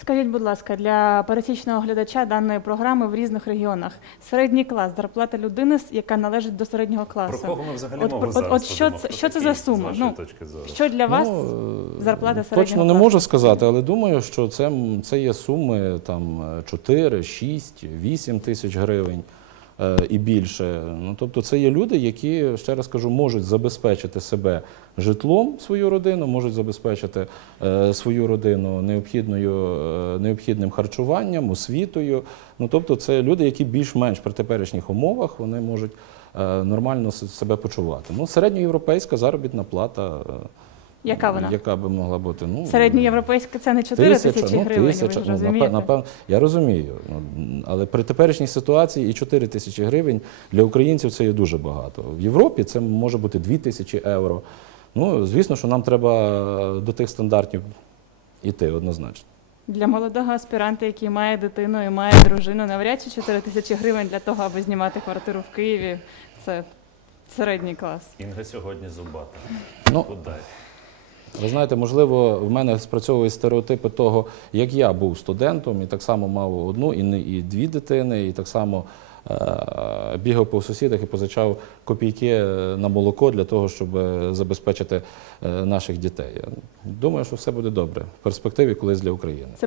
Скажіть, будь ласка, для пересічного глядача даної програми в різних регіонах середній клас, зарплата людини, яка належить до середнього Про класу. кого ми взагалі От- мову от- зараз от що це- що це за сума? Ну. Що для вас Ну, е, зарплата середнього Точно не можу сказати, але думаю, що це, це є суми там 4, 6, 8 тисяч гривень е, і більше. Ну, тобто це є люди, які, ще раз кажу, можуть забезпечити себе житлом, свою родину, можуть забезпечити е, свою родину необхідною, е, необхідним харчуванням, освітою. Ну, тобто це люди, які більш-менш при теперішніх умовах вони можуть е, нормально себе почувати. Ну, середньоєвропейська заробітна плата. Яка вона? Яка би могла бути? Ну, Середньоєвропейська це не 4 тисячі ну, гривень, тисяча, ви ж ну, розумієте? напев- напев- я розумію. Ну, але при теперішній ситуації і 4 тисячі гривень для українців це є дуже багато. В Європі це може бути 2 тисячі євро. Ну, звісно, що нам треба до тих стандартів іти однозначно. Для молодого аспіранта, який має дитину і має дружину, навряд чи 4 тисячі гривень для того, аби знімати квартиру в Києві. Це середній клас. Інга сьогодні зубата. Ну, Куди? Ви знаєте, можливо, в мене спрацьовують стереотипи того, як я був студентом і так само мав одну і, не- і дві дитини, і так само е, бігав по сусідах і позичав копійки е, на молоко для того, щоб е, забезпечити е, наших дітей. Думаю, що все буде добре в перспективі колись для України. Це